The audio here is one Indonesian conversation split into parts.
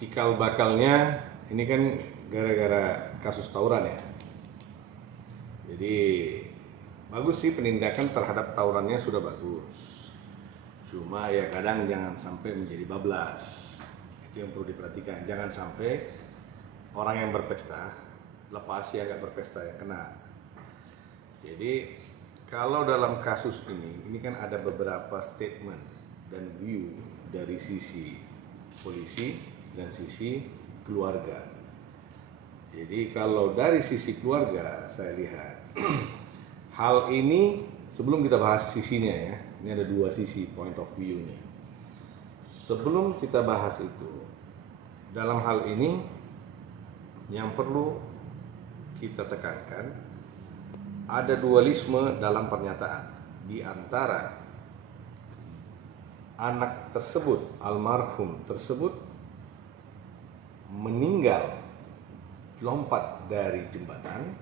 Cikal bakalnya ini kan gara-gara kasus tawuran ya. Jadi bagus sih penindakan terhadap tawurannya sudah bagus. Cuma ya kadang jangan sampai menjadi bablas. Itu yang perlu diperhatikan. Jangan sampai orang yang berpesta lepas yang nggak berpesta yang kena. Jadi kalau dalam kasus ini kan ada beberapa statement dan view dari sisi polisi dan sisi keluarga. Jadi kalau dari sisi keluarga saya lihat hal ini sebelum kita bahas sisinya ya, ini ada dua sisi point of view-nya. Sebelum kita bahas itu, dalam hal ini yang perlu kita tekankan ada dualisme dalam pernyataan di antara anak tersebut, almarhum tersebut meninggal lompat dari jembatan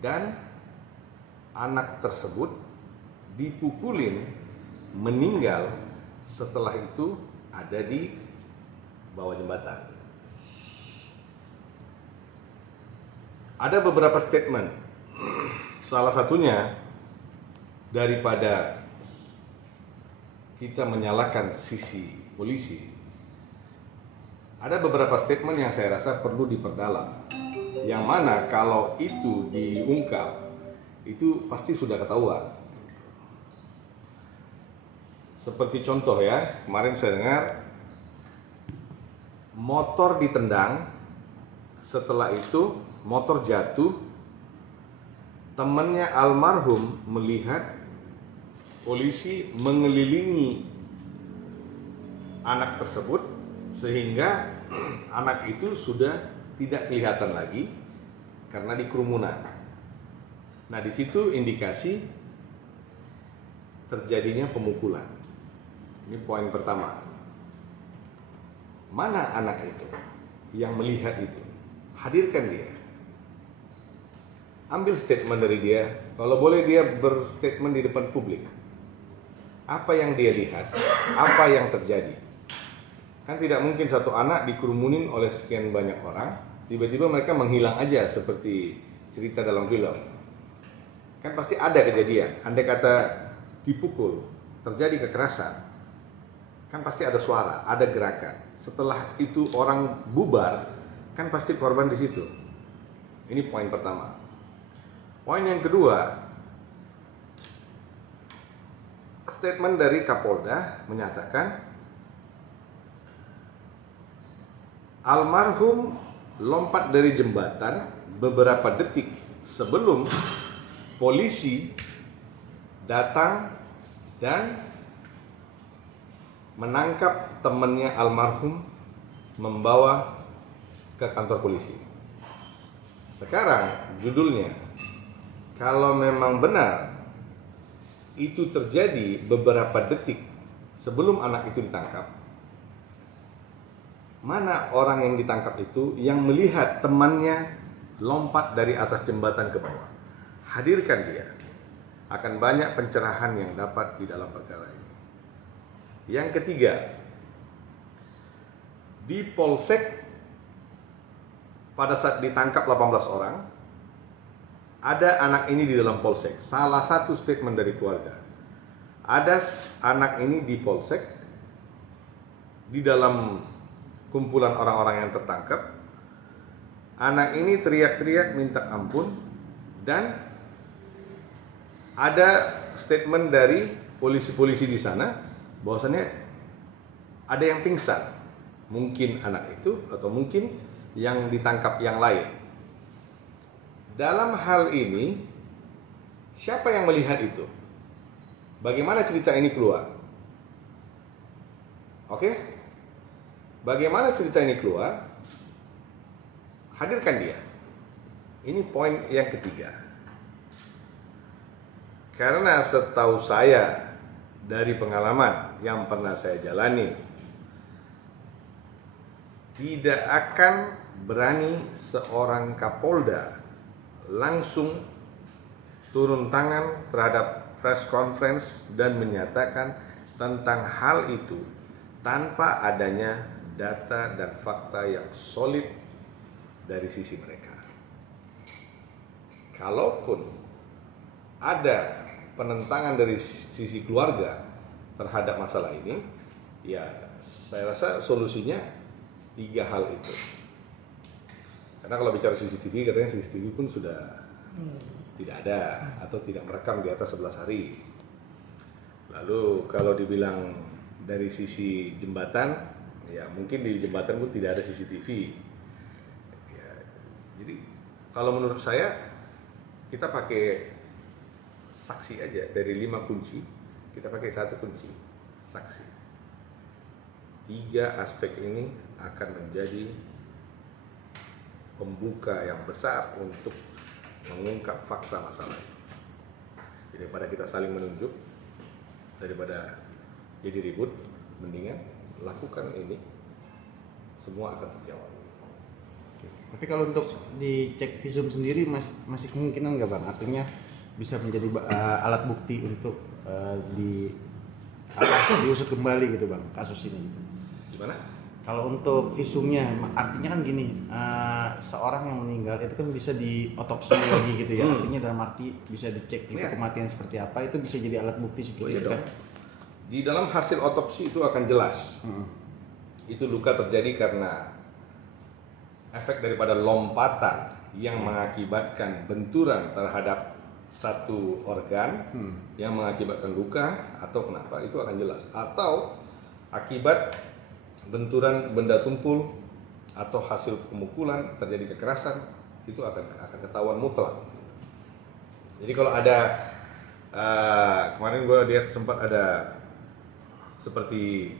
dan anak tersebut dipukulin meninggal setelah itu ada di bawah jembatan. Ada beberapa statement, salah satunya daripada kita menyalahkan sisi polisi, ada beberapa statement yang saya rasa perlu diperdalam, yang mana kalau itu diungkap itu pasti sudah ketahuan. Seperti contoh ya, kemarin saya dengar motor ditendang, setelah itu motor jatuh, temannya almarhum melihat polisi mengelilingi anak tersebut sehingga anak itu sudah tidak kelihatan lagi karena di kerumunan. Nah, di situ indikasi terjadinya pemukulan. Ini poin pertama. Mana anak itu yang melihat itu? Hadirkan dia. Ambil statement dari dia. Kalau boleh dia berstatement di depan publik. Apa yang dia lihat? Apa yang terjadi? Kan tidak mungkin satu anak dikerumunin oleh sekian banyak orang, tiba-tiba mereka menghilang aja seperti cerita dalam film. Kan pasti ada kejadian. Andai kata dipukul, terjadi kekerasan, kan pasti ada suara, ada gerakan. Setelah itu orang bubar, kan pasti korban di situ. Ini poin pertama. Poin yang kedua, statement dari Kapolda menyatakan almarhum lompat dari jembatan beberapa detik sebelum polisi datang dan menangkap temannya almarhum membawa ke kantor polisi. Sekarang judulnya, kalau memang benar itu terjadi beberapa detik sebelum anak itu ditangkap, mana orang yang ditangkap itu yang melihat temannya lompat dari atas jembatan ke bawah? Hadirkan dia. Akan banyak pencerahan yang dapat di dalam perkara ini. Yang ketiga, di Polsek pada saat ditangkap 18 orang, ada anak ini di dalam Polsek. Salah satu statement dari keluarga. Ada anak ini di Polsek, di dalam kumpulan orang-orang yang tertangkap. Anak ini teriak-teriak minta ampun dan ada statement dari polisi-polisi di sana bahwasannya ada yang pingsan. Mungkin anak itu atau mungkin yang ditangkap yang lain. Dalam hal ini, siapa yang melihat itu? Bagaimana cerita ini keluar? Oke? Bagaimana cerita ini keluar? Hadirkan dia. Ini poin yang ketiga. Karena setahu saya dari pengalaman yang pernah saya jalani, tidak akan berani seorang Kapolda langsung turun tangan terhadap press conference dan menyatakan tentang hal itu tanpa adanya data dan fakta yang solid dari sisi mereka. Kalaupun ada penentangan dari sisi keluarga terhadap masalah ini, ya saya rasa solusinya 3 hal itu. Karena kalau bicara CCTV, katanya CCTV pun sudah tidak ada atau tidak merekam di atas 11 hari. Lalu kalau dibilang dari sisi jembatan, ya mungkin di jembatan pun tidak ada CCTV. Ya, jadi kalau menurut saya kita pakai saksi aja, dari 5 kunci kita pakai 1 kunci saksi. 3 aspek ini akan menjadi pembuka yang besar untuk mengungkap fakta masalah ini. Jadi daripada kita saling menunjuk, daripada jadi ribut, mendingan lakukan ini, semua akan terjawab. Tapi kalau untuk dicek visum sendiri masih kemungkinan nggak bang? Artinya bisa menjadi alat bukti untuk diusut kembali gitu bang, kasus ini gitu. Gimana? Kalau untuk visumnya, artinya kan gini, seorang yang meninggal itu kan bisa diotopsi lagi gitu ya. Artinya dalam arti bisa dicek itu kematian seperti apa, itu bisa jadi alat bukti seperti itu kan. Di dalam hasil otopsi itu akan jelas. Itu luka terjadi karena efek daripada lompatan yang mengakibatkan benturan terhadap satu organ yang mengakibatkan luka atau kenapa, itu akan jelas. Atau akibat benturan benda tumpul atau hasil pemukulan terjadi kekerasan, itu akan ketahuan mutlak. Jadi kalau ada kemarin gue lihat sempat ada seperti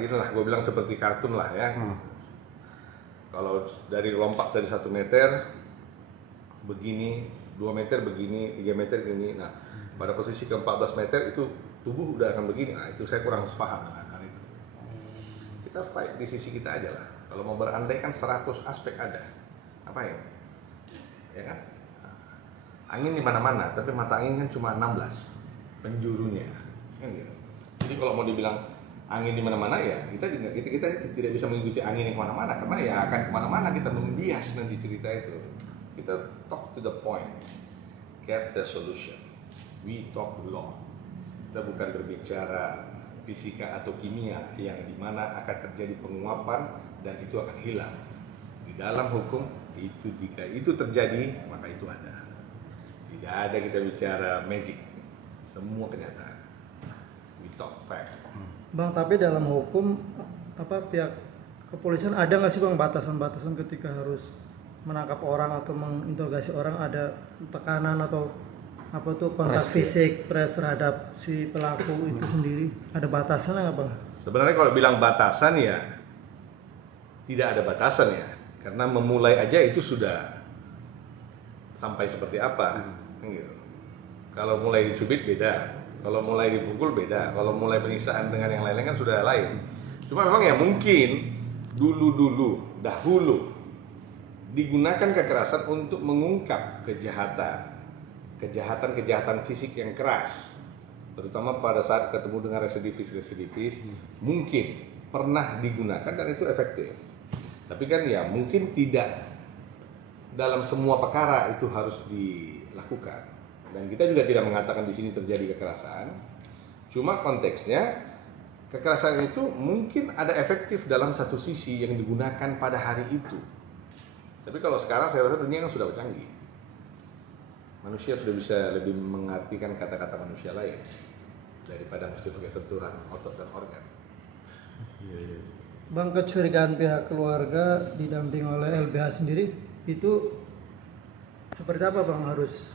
inilah gue bilang seperti kartun lah ya. Kalau dari lompat dari 1 meter begini, 2 meter begini, 3 meter begini. Nah, pada posisi ke 14 meter itu tubuh udah akan begini. Nah, itu saya kurang paham dengan hal itu. Kita fight di sisi kita aja lah. Kalau mau berandai kan 100 aspek ada. Apa ya? Ya kan? Angin di mana-mana, tapi mata angin kan cuma 16 penjurunya. Kan gitu. Jadi kalau mau dibilang angin di mana-mana, ya kita tidak bisa mengikuti angin yang kemana-mana, karena ya akan kemana-mana kita membias nanti cerita itu. Kita talk to the point, get the solution. We talk law. Kita bukan berbicara fisika atau kimia yang dimana akan terjadi penguapan dan itu akan hilang. Di dalam hukum itu, jika itu terjadi maka itu ada. Tidak ada kita bicara magic, semua kenyataan. We talk fact. Bang, tapi dalam hukum pihak kepolisian ada nggak sih bang batasan-batasan ketika harus menangkap orang atau menginterogasi orang, ada tekanan atau kontak fisik terhadap si pelaku itu sendiri, ada batasan nggak bang? Sebenarnya kalau bilang batasan ya tidak ada batasan ya, karena memulai aja itu sudah sampai seperti apa. Gitu. Kalau mulai dicubit beda, kalau mulai dipukul beda, kalau mulai penyiksaan dengan yang lain-lain kan sudah lain. Cuma memang ya mungkin dahulu digunakan kekerasan untuk mengungkap kejahatan fisik yang keras, terutama pada saat ketemu dengan residivis mungkin pernah digunakan dan itu efektif. Tapi kan ya mungkin tidak dalam semua perkara itu harus dilakukan. Dan kita juga tidak mengatakan di sini terjadi kekerasan. Cuma konteksnya kekerasan itu mungkin ada efektif dalam satu sisi yang digunakan pada hari itu. Tapi kalau sekarang saya rasa dunia kan sudah canggih. Manusia sudah bisa lebih mengartikan kata-kata manusia lain daripada mesti pakai sentuhan otot dan organ. Bang, kecurigaan pihak keluarga didamping oleh LBH sendiri itu seperti apa bang, harus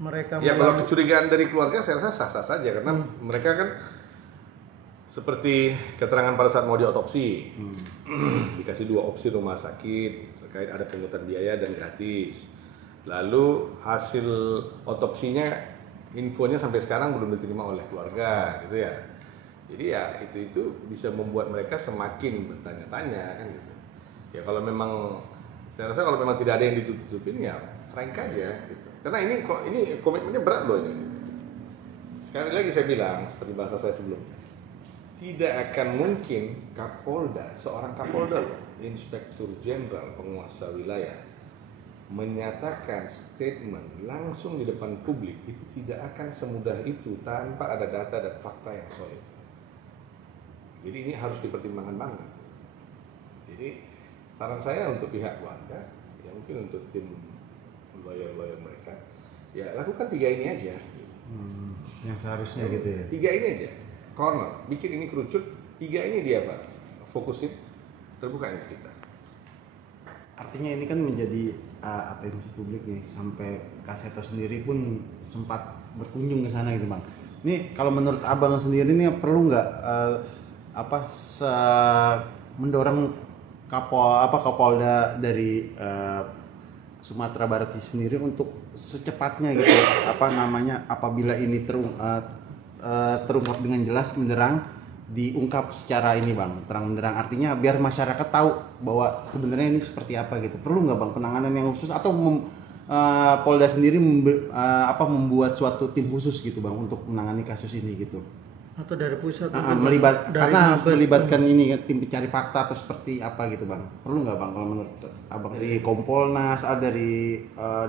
mereka? Ya kalau kecurigaan dari keluarga saya rasa sah-sah saja karena mereka kan seperti keterangan pada saat mau diotopsi dikasih 2 opsi rumah sakit terkait ada pungutan biaya dan gratis. Lalu hasil otopsinya infonya sampai sekarang belum diterima oleh keluarga gitu ya. Jadi ya itu bisa membuat mereka semakin bertanya-tanya kan gitu. Ya kalau memang saya rasa kalau memang tidak ada yang ditutup-tutupin ya frank aja gitu. Karena ini komitmennya berat loh ini. sekali lagi saya bilang seperti bahasa saya sebelumnya, tidak akan mungkin Kapolda, seorang Kapolda, Inspektur Jenderal penguasa wilayah, menyatakan statement langsung di depan publik itu tidak akan semudah itu tanpa ada data dan fakta yang solid. Jadi ini harus dipertimbangkan banget. Jadi saran saya untuk pihak keluarga, ya mungkin untuk tim lawyer mereka, ya lakukan 3 ini aja. Yang seharusnya gitu ya. 3 ini aja, corner, bikin ini kerucut, 3 ini dia Pak, fokusin, terbuka ini cerita. Artinya ini kan menjadi atensi publik nih, sampai Kaseto sendiri pun sempat berkunjung ke sana gitu Bang. Ini kalau menurut Abang sendiri nih perlu nggak mendorong Kapolda dari Sumatera Barat sendiri untuk secepatnya gitu apabila ini terungkap dengan jelas menderang, diungkap secara ini Bang, terang benderang, artinya biar masyarakat tahu bahwa sebenarnya ini seperti apa gitu. Perlu nggak Bang penanganan yang khusus atau Polda sendiri membuat suatu tim khusus gitu Bang untuk menangani kasus ini gitu? Atau dari pusat? Karena harus melibatkan ini tim pencari fakta atau seperti apa gitu Bang. Perlu nggak Bang kalau menurut Abang dari Kompolnas, dari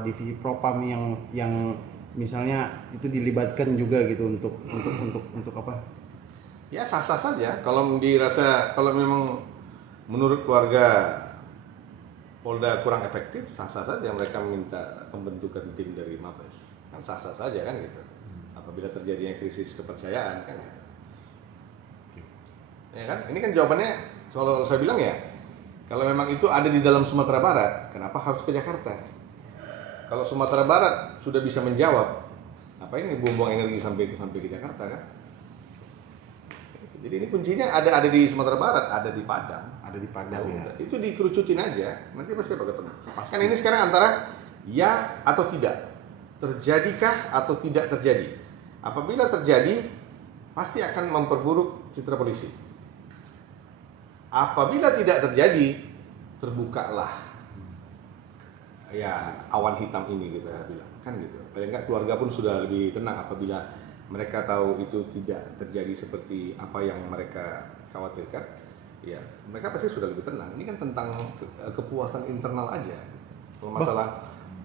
Divisi Propam yang misalnya itu dilibatkan juga gitu untuk apa? Ya sah-sah saja kalau dirasa, kalau memang menurut keluarga Polda kurang efektif, sah-sah saja mereka meminta pembentukan tim dari Mabes, kan sah-sah saja kan gitu. Apabila terjadinya krisis kepercayaan kan gitu. Ya kan, ini kan jawabannya kalau saya bilang ya, kalau memang itu ada di dalam Sumatera Barat, kenapa harus ke Jakarta? Kalau Sumatera Barat sudah bisa menjawab, apa ini buang-buang energi sampai ke Jakarta kan? Jadi ini kuncinya ada di Sumatera Barat, ada di Padang. Ada di Padang ya. Itu dikerucutin aja, nanti pasti bakal ketemu. Kan ini sekarang antara ya atau tidak, terjadikah atau tidak terjadi. Apabila terjadi, pasti akan memperburuk citra polisi. Apabila tidak terjadi, terbukalah ya awan hitam ini kita bilang, kan gitu. Paling enggak keluarga pun sudah lebih tenang apabila mereka tahu itu tidak terjadi seperti apa yang mereka khawatirkan, ya mereka pasti sudah lebih tenang. Ini kan tentang kepuasan internal aja. Kalau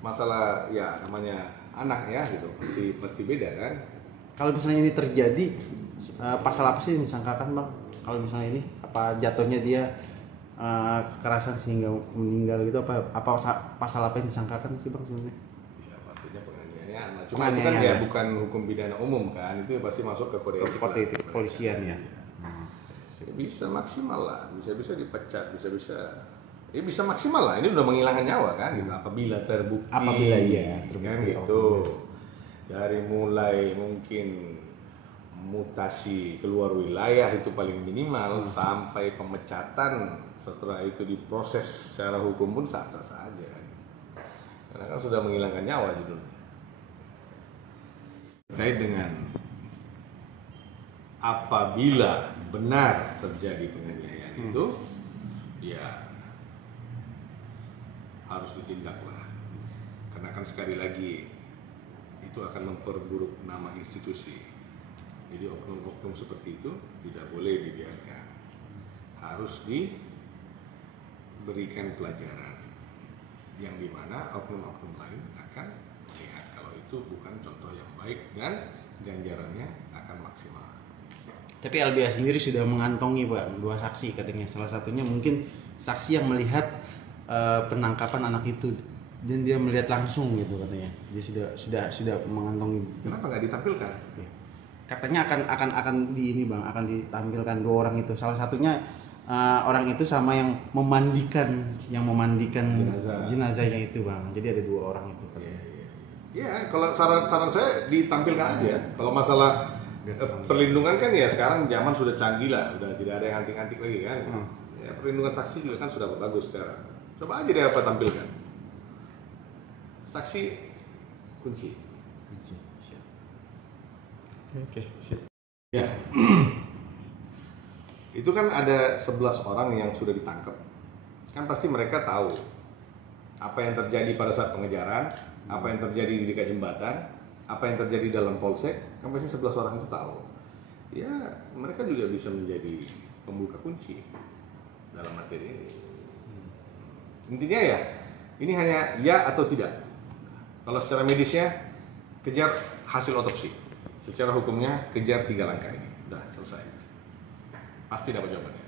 masalah ya namanya anak ya gitu, pasti beda kan. Kalau misalnya ini terjadi, pasal apa sih yang disangkakan Bang? Kalau misalnya ini apa jatuhnya dia kekerasan sehingga meninggal gitu, apa pasal apa yang disangkakan sih Bang sebenarnya? Cuma itu kan ya bukan hukum pidana umum kan, itu pasti masuk ke kode etik kepolisian ya. Bisa maksimal lah, bisa dipecat, bisa maksimal lah. Ini udah menghilangkan nyawa kan, gitu. Apabila terbukti kan gitu. Dari mulai mungkin mutasi keluar wilayah itu paling minimal sampai pemecatan, setelah itu diproses secara hukum pun sah-sah saja. Karena kan sudah menghilangkan nyawa judulnya. Terkait dengan apabila benar terjadi penganiayaan itu, ya harus ditindaklah. Karena kan sekali lagi itu akan memperburuk nama institusi. Jadi oknum-oknum seperti itu tidak boleh dibiarkan. Harus diberikan pelajaran yang dimana oknum-oknum lain akan melihat kalau itu bukan contoh yang baik dan ganjarannya akan maksimal. Tapi LBH sendiri sudah mengantongi Pak 2 saksi katanya. Salah satunya mungkin saksi yang melihat penangkapan anak itu dan dia melihat langsung gitu katanya. Dia sudah mengantongi. Kenapa nggak ditampilkan? Ya. Katanya akan di ini Bang, akan ditampilkan 2 orang itu. Salah satunya orang itu sama yang memandikan jenazahnya itu Bang. Jadi ada 2 orang itu. Ya, kalau saran saya ditampilkan aja. Kalau masalah perlindungan kan ya sekarang zaman sudah canggih lah, udah tidak ada yang antik-antik lagi kan. Ya, perlindungan saksi juga kan sudah bagus sekarang. Coba aja deh apa tampilkan. Saksi kunci. Siap. Oke, siap. Ya. Itu kan ada 11 orang yang sudah ditangkap. Kan pasti mereka tahu apa yang terjadi pada saat pengejaran, apa yang terjadi di dekat jembatan, apa yang terjadi dalam polsek, kan pasti 11 orang itu tahu. Ya, mereka juga bisa menjadi pembuka kunci dalam materi ini. Intinya ya, ini hanya ya atau tidak. Kalau secara medisnya, kejar hasil otopsi. Secara hukumnya, kejar 3 langkah ini. Udah selesai. Pasti dapat jawabannya.